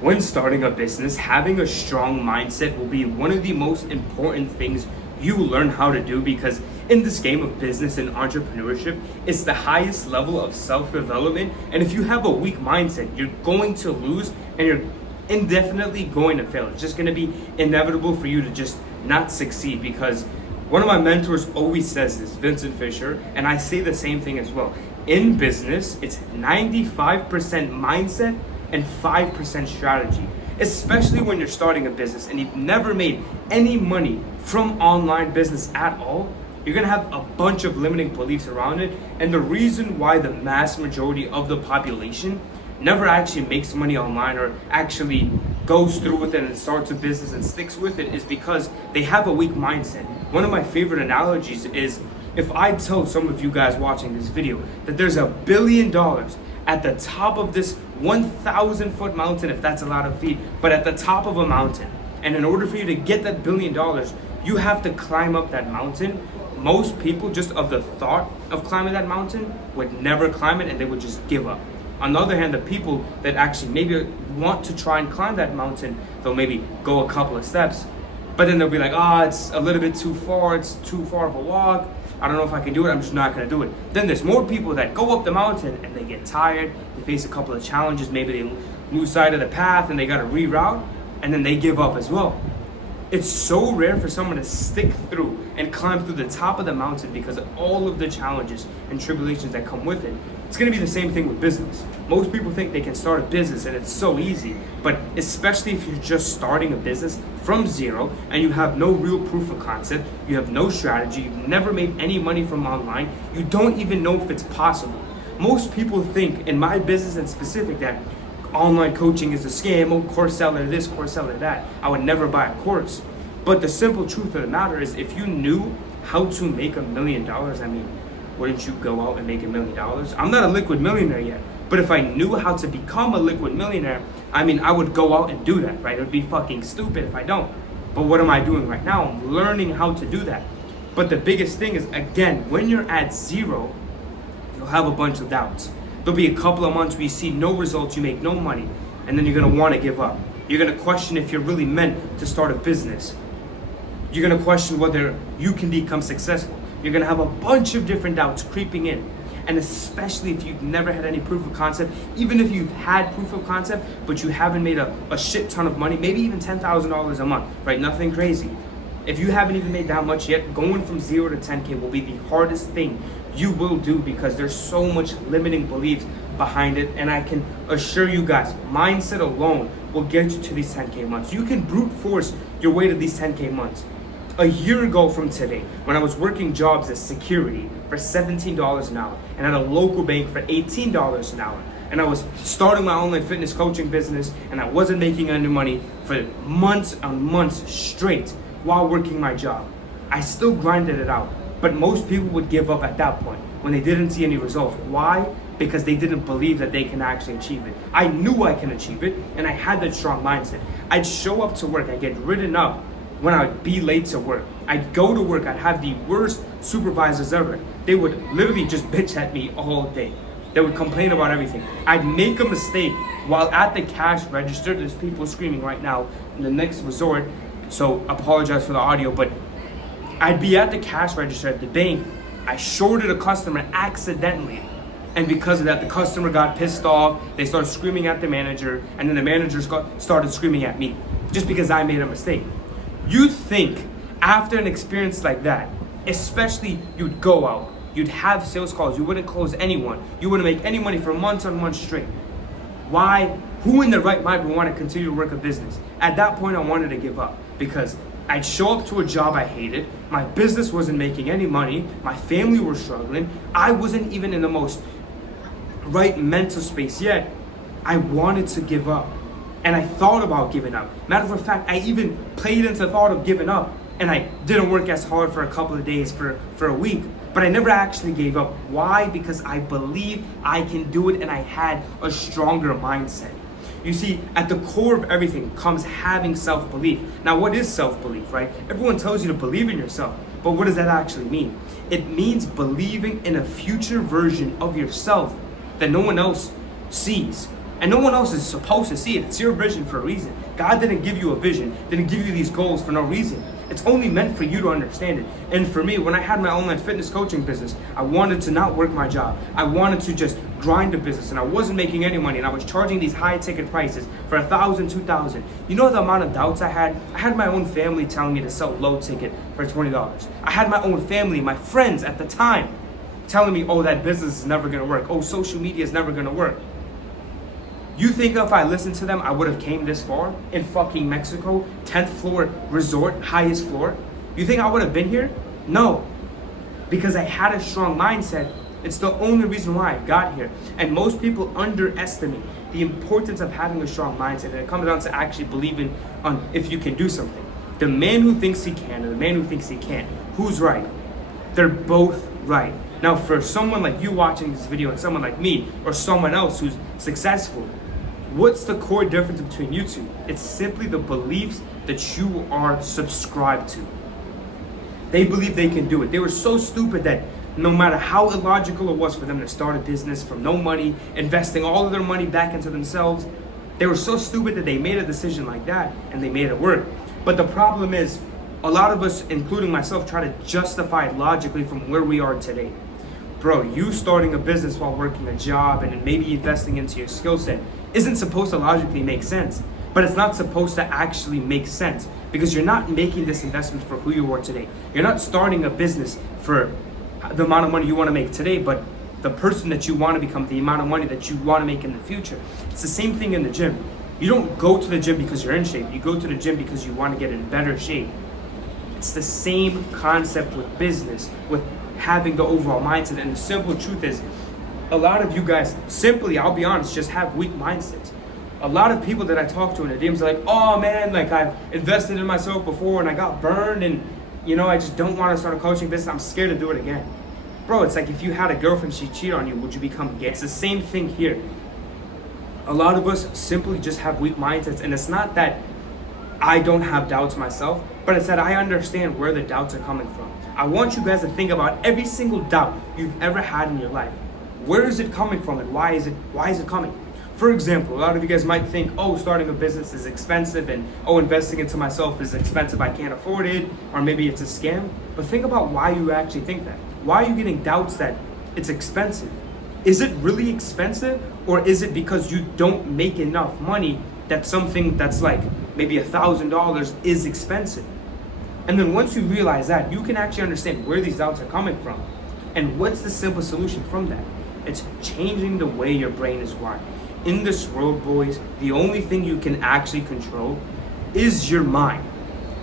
When starting a business, having a strong mindset will be one of the most important things you learn how to do, because in this game of business and entrepreneurship, it's the highest level of self-development. And if you have a weak mindset, you're going to lose and you're indefinitely going to fail. It's just going to be inevitable for you to just not succeed, because one of my mentors always says this, Vincent Fisher, and I say the same thing as well. In business, it's 95% mindset and 5% strategy. Especially when you're starting a business and you've never made any money from online business at all, you're gonna have a bunch of limiting beliefs around it. And the reason why the mass majority of the population never actually makes money online or actually goes through with it and starts a business and sticks with it is because they have a weak mindset. One of my favorite analogies is, if I tell some of you guys watching this video that there's $1 billion at the top of this 1,000-foot mountain, if that's a lot of feet, but at the top of a mountain, and in order for you to get that $1 billion, you have to climb up that mountain. Most people, just of the thought of climbing that mountain, would never climb it and they would just give up. On the other hand, the people that actually maybe want to try and climb that mountain, they'll maybe go a couple of steps, but then they'll be like, it's a little bit too far, it's too far of a walk, I don't know if I can do it, I'm just not gonna do it. Then there's more people that go up the mountain and they get tired, they face a couple of challenges, maybe they lose sight of the path and they gotta reroute, and then they give up as well. It's so rare for someone to stick through and climb through the top of the mountain because of all of the challenges and tribulations that come with it. It's gonna be the same thing with business. Most people think they can start a business and it's so easy, but especially if you're just starting a business from zero and you have no real proof of concept, you have no strategy, you've never made any money from online, you don't even know if it's possible. Most people think, in my business in specific, that online coaching is a scam, course seller this, course seller that. I would never buy a course. But the simple truth of the matter is, if you knew how to make $1 million, I mean, wouldn't you go out and make $1 million? I'm not a liquid millionaire yet, but if I knew how to become a liquid millionaire, I mean, I would go out and do that, right? It would be fucking stupid if I don't. But what am I doing right now? I'm learning how to do that. But the biggest thing is, again, when you're at zero, you'll have a bunch of doubts. There'll be a couple of months where you see no results, you make no money, and then you're gonna wanna give up. You're gonna question if you're really meant to start a business. You're gonna question whether you can become successful. You're gonna have a bunch of different doubts creeping in. And especially if you've never had any proof of concept, even if you've had proof of concept, but you haven't made a shit ton of money, maybe even $10,000 a month, right? Nothing crazy. If you haven't even made that much yet, going from 0 to 10K will be the hardest thing you will do, because there's so much limiting beliefs behind it. And I can assure you guys, mindset alone will get you to these 10K months. You can brute force your way to these 10K months. A year ago from today, when I was working jobs as security for $17 an hour and at a local bank for $18 an hour, and I was starting my online fitness coaching business, and I wasn't making any money for months on months straight while working my job, I still grinded it out. But most people would give up at that point when they didn't see any results. Why? Because they didn't believe that they can actually achieve it. I knew I can achieve it, and I had that strong mindset. I'd show up to work, I'd get ridden up when I'd be late to work. I'd go to work, I'd have the worst supervisors ever. They would literally just bitch at me all day. They would complain about everything. I'd make a mistake while at the cash register. There's people screaming right now in the next resort, so apologize for the audio, but I'd be at the cash register at the bank. I shorted a customer accidentally. And because of that, the customer got pissed off. They started screaming at the manager, and then the manager started screaming at me just because I made a mistake. You think after an experience like that, especially, you'd go out, you'd have sales calls, you wouldn't close anyone, you wouldn't make any money for months on months straight. Why? Who in their right mind would want to continue to work a business? At that point, I wanted to give up, because I'd show up to a job I hated, my business wasn't making any money, my family were struggling, I wasn't even in the most right mental space yet. I wanted to give up. And I thought about giving up. Matter of fact, I even played into the thought of giving up. And I didn't work as hard for a couple of days, for a week. But I never actually gave up. Why? Because I believed I can do it, and I had a stronger mindset. You see, at the core of everything comes having self-belief. Now, what is self-belief, right? Everyone tells you to believe in yourself. But what does that actually mean? It means believing in a future version of yourself that no one else sees. And no one else is supposed to see it. It's your vision for a reason. God didn't give you a vision, didn't give you these goals for no reason. It's only meant for you to understand it. And for me, when I had my online fitness coaching business, I wanted to not work my job. I wanted to just grind a business, and I wasn't making any money, and I was charging these high ticket prices for $1,000, $2,000. You know the amount of doubts I had? I had my own family telling me to sell low ticket for $20. I had my own family, my friends at the time, telling me, oh, that business is never gonna work. Oh, social media is never gonna work. You think if I listened to them, I would have came this far in fucking Mexico, 10th floor resort, highest floor? You think I would have been here? No, because I had a strong mindset. It's the only reason why I got here. And most people underestimate the importance of having a strong mindset. And it comes down to actually believing on if you can do something. The man who thinks he can and the man who thinks he can't, who's right? They're both right. Now, for someone like you watching this video and someone like me or someone else who's successful, what's the core difference between you two? It's simply the beliefs that you are subscribed to. They believe they can do it. They were so stupid that no matter how illogical it was for them to start a business from no money, investing all of their money back into themselves, they were so stupid that they made a decision like that and they made it work. But the problem is, a lot of us, including myself, try to justify it logically from where we are today. Bro, you starting a business while working a job and maybe investing into your skill set isn't supposed to logically make sense, but it's not supposed to actually make sense because you're not making this investment for who you are today. You're not starting a business for the amount of money you want to make today, but the person that you want to become, the amount of money that you want to make in the future. It's the same thing in the gym. You don't go to the gym because you're in shape. You go to the gym because you want to get in better shape. It's the same concept with business, with having the overall mindset. And the simple truth is, a lot of you guys simply, I'll be honest, just have weak mindsets. A lot of people that I talk to in the DMs are like, oh man, like I've invested in myself before and I got burned and I just don't want to start a coaching business. I'm scared to do it again. Bro, it's like if you had a girlfriend, she cheated on you, would you become gay? It's the same thing here. A lot of us simply just have weak mindsets, and it's not that I don't have doubts myself, but it's that I understand where the doubts are coming from. I want you guys to think about every single doubt you've ever had in your life. Where is it coming from and why is it coming? For example, a lot of you guys might think, oh, starting a business is expensive and oh, investing into myself is expensive, I can't afford it, or maybe it's a scam. But think about why you actually think that. Why are you getting doubts that it's expensive? Is it really expensive, or is it because you don't make enough money that something that's like maybe $1,000 is expensive? And then once you realize that, you can actually understand where these doubts are coming from. And what's the simple solution from that? It's changing the way your brain is wired. In this world, boys, the only thing you can actually control is your mind.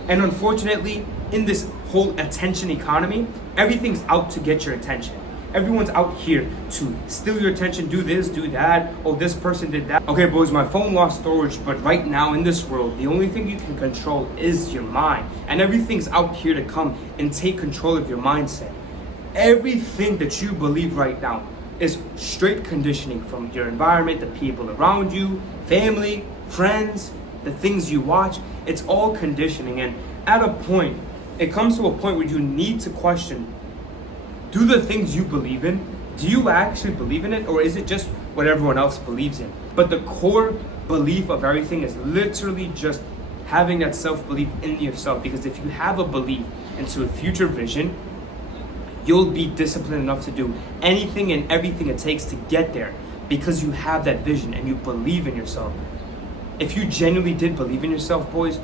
And unfortunately, in this whole attention economy, everything's out to get your attention. Everyone's out here to steal your attention, do this, do that. Oh, this person did that. Okay, boys, my phone lost storage, but right now in this world, the only thing you can control is your mind. And everything's out here to come and take control of your mindset. Everything that you believe right now is straight conditioning from your environment, the people around you, family, friends, the things you watch. It's all conditioning. And at a point, it comes to a point where you need to question, do the things you believe in, do you actually believe in it, or is it just what everyone else believes in? But the core belief of everything is literally just having that self-belief in yourself. Because if you have a belief into a future vision, you'll be disciplined enough to do anything and everything it takes to get there because you have that vision and you believe in yourself. If you genuinely did believe in yourself, boys,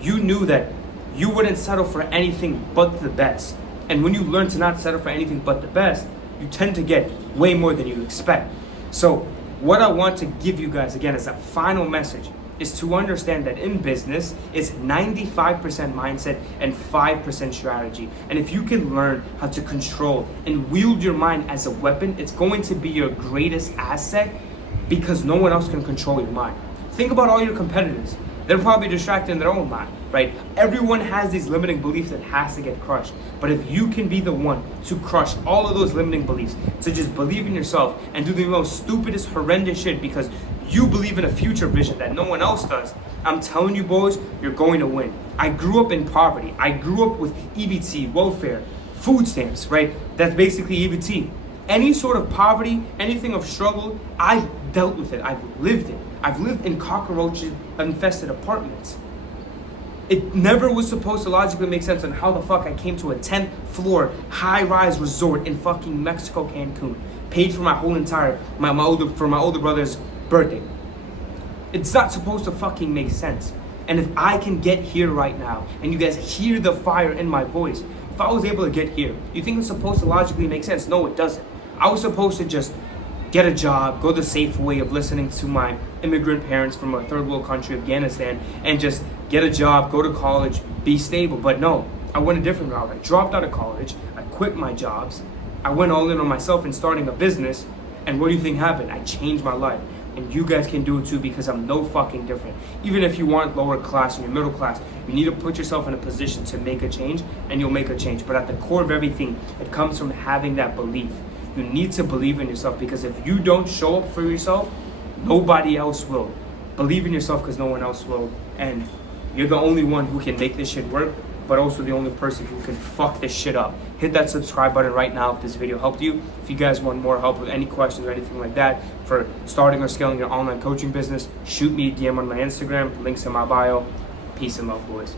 you knew that you wouldn't settle for anything but the best. And when you learn to not settle for anything but the best, you tend to get way more than you expect. So what I want to give you guys again as a final message is to understand that in business, it's 95% mindset and 5% strategy. And if you can learn how to control and wield your mind as a weapon, it's going to be your greatest asset because no one else can control your mind. Think about all your competitors. They're probably distracted in their own mind, right? Everyone has these limiting beliefs that has to get crushed. But if you can be the one to crush all of those limiting beliefs, to just believe in yourself and do the most stupidest, horrendous shit because you believe in a future vision that no one else does, I'm telling you, boys, you're going to win. I grew up in poverty. I grew up with EBT, welfare, food stamps, right? That's basically EBT. Any sort of poverty, anything of struggle, I dealt with it. I've lived it. I've lived in cockroach-infested apartments. It never was supposed to logically make sense on how the fuck I came to a 10th floor high-rise resort in fucking Mexico, Cancun. Paid for my whole entire, my older brother's birthday. It's not supposed to fucking make sense. And if I can get here right now, and you guys hear the fire in my voice, if I was able to get here, you think it's supposed to logically make sense? No, it doesn't. I was supposed to just get a job, go the safe way of listening to my immigrant parents from a third world country, Afghanistan, and just get a job, go to college, be stable. But no, I went a different route. I dropped out of college, I quit my jobs, I went all in on myself in starting a business, and what do you think happened? I changed my life. And you guys can do it too, because I'm no fucking different. Even if you aren't lower class and you're middle class, you need to put yourself in a position to make a change, and you'll make a change. But at the core of everything, it comes from having that belief. You need to believe in yourself, because if you don't show up for yourself, nobody else will. Believe in yourself, because no one else will. And you're the only one who can make this shit work, but also the only person who can fuck this shit up. Hit that subscribe button right now if this video helped you. If you guys want more help with any questions or anything like that for starting or scaling your online coaching business, shoot me a DM on my Instagram. Links in my bio. Peace and love, boys.